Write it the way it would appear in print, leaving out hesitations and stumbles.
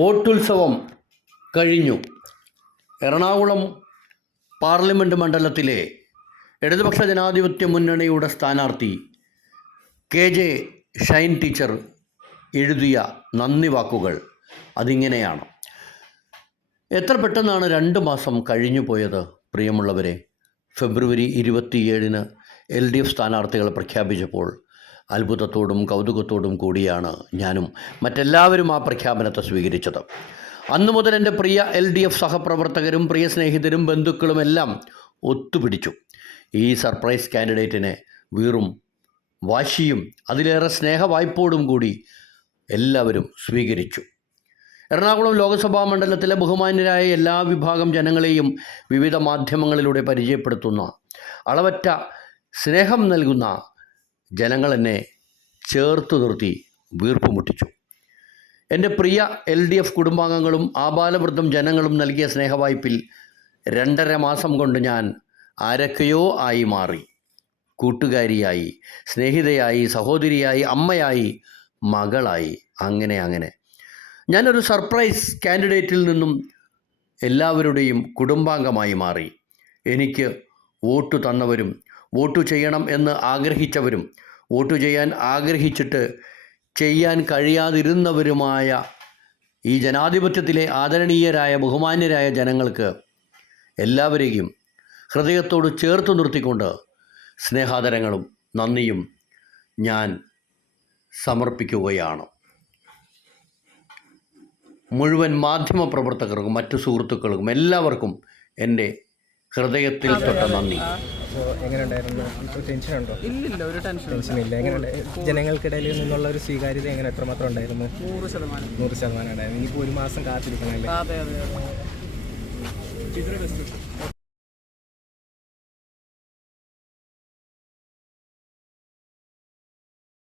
വോട്ടുത്സവം കഴിഞ്ഞു. എറണാകുളം പാർലമെൻറ്റ് മണ്ഡലത്തിലെ ഇടതുപക്ഷ ജനാധിപത്യ മുന്നണിയുടെ സ്ഥാനാർത്ഥി KJ ഷൈൻ ടീച്ചർ എഴുതിയ നന്ദി വാക്കുകൾ അതിങ്ങനെയാണ്. എത്ര പെട്ടെന്നാണ് 2 മാസം കഴിഞ്ഞു പോയത് പ്രിയമുള്ളവരെ. ഫെബ്രുവരി 27-ന് LDF സ്ഥാനാർത്ഥികളെ പ്രഖ്യാപിച്ചപ്പോൾ അത്ഭുതത്തോടും കൗതുകത്തോടും കൂടിയാണ് ഞാനും മറ്റെല്ലാവരും ആ പ്രഖ്യാപനത്തെ സ്വീകരിച്ചത്. അന്നു മുതൽ എൻ്റെ പ്രിയ LDF സഹപ്രവർത്തകരും പ്രിയ സ്നേഹിതരും ബന്ധുക്കളുമെല്ലാം ഒത്തുപിടിച്ചു. ഈ സർപ്രൈസ് കാൻഡിഡേറ്റിനെ വീറും വാശിയും അതിലേറെ സ്നേഹവായ്പോടും കൂടി എല്ലാവരും സ്വീകരിച്ചു. എറണാകുളം ലോക്സഭാ മണ്ഡലത്തിലെ ബഹുമാന്യരായ എല്ലാ വിഭാഗം ജനങ്ങളെയും വിവിധ മാധ്യമങ്ങളിലൂടെ പരിചയപ്പെടുത്തുന്ന, അളവറ്റ സ്നേഹം നൽകുന്ന ജനങ്ങൾ എന്നെ ചേർത്തു നിർത്തി വീർപ്പുമുട്ടിച്ചു. എൻ്റെ പ്രിയ LDF കുടുംബാംഗങ്ങളും ആബാലവൃദ്ധം ജനങ്ങളും നൽകിയ സ്നേഹവായ്പിൽ 2.5 മാസം കൊണ്ട് ഞാൻ ആരൊക്കെയോ ആയി മാറി. കൂട്ടുകാരിയായി, സ്നേഹിതയായി, സഹോദരിയായി, അമ്മയായി, മകളായി, അങ്ങനെ ഞാനൊരു സർപ്രൈസ് കാൻഡിഡേറ്റിൽ നിന്നും എല്ലാവരുടെയും കുടുംബാംഗമായി മാറി. എനിക്ക് വോട്ട് തന്നവരും വോട്ട് ചെയ്യണം എന്ന് ആഗ്രഹിച്ചവരും വോട്ട് ചെയ്യാൻ ആഗ്രഹിച്ചിട്ട് ചെയ്യാൻ കഴിയാതിരുന്നവരുമായ ഈ ജനാധിപത്യത്തിലെ ആദരണീയരായ ബഹുമാന്യരായ ജനങ്ങൾക്ക് എല്ലാവരെയും ഹൃദയത്തോട് ചേർത്ത് നിർത്തിക്കൊണ്ട് സ്നേഹാദരങ്ങളും നന്ദിയും ഞാൻ സമർപ്പിക്കുകയാണ്. മുഴുവൻ മാധ്യമപ്രവർത്തകർക്കും മറ്റു സുഹൃത്തുക്കൾക്കും എല്ലാവർക്കും എൻ്റെ ഹൃദയത്തിൽ തൊട്ട നന്ദി. ഇല്ലില്ല, ഒരു ടെൻഷനില്ല. എങ്ങനെ ജനങ്ങൾക്കിടയിൽ നിന്നുള്ള ഒരു സ്വീകാര്യത എങ്ങനെ എത്രമാത്രം ഉണ്ടായിരുന്നു? 100% ഉണ്ടായിരുന്നു. ഇനിയിപ്പോൾ 1 മാസം കാത്തിരിക്കണമല്ലേ? അതെ.